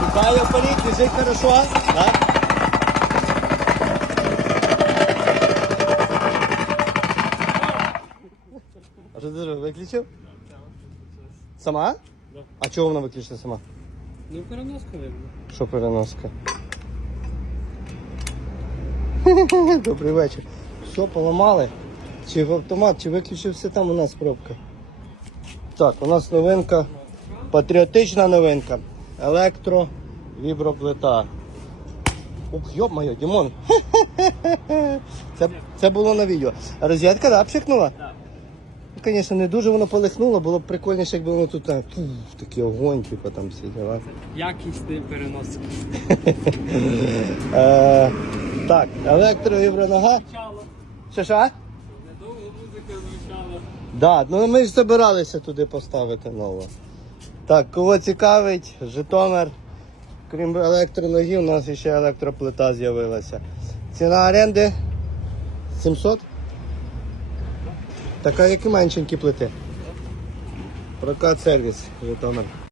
Пихаю вперед, лежить хорошо. Да? А ти зробив? Виключив? Сама? Да. А чого вона виключила сама? Ну, переноска видно. Що переноска? Добрий вечір. Все, поламали. Чи в автомат, чи виключився там у нас пробка. Так, у нас новинка. Патріотична новинка. Електро віброплита. Ух, йоп моє, Дімон. Це, це було на відео. Розетка, да, пшикнула? Так. Ну, звісно, не дуже воно полихнуло, було б прикольніше, якби воно тут так, такий огонь, типу там всі діла. Якісний переноска. Так, електровібронога. Звучало. Що що? Недовго музика звучала. Да, ну ми ж збиралися туди поставити нову. Так, кого цікавить, Житомир. Крім електроноги, у нас ще електроплита з'явилася. Ціна оренди 700. Така, як і меншенькі плити. Прокат сервіс, Житомир.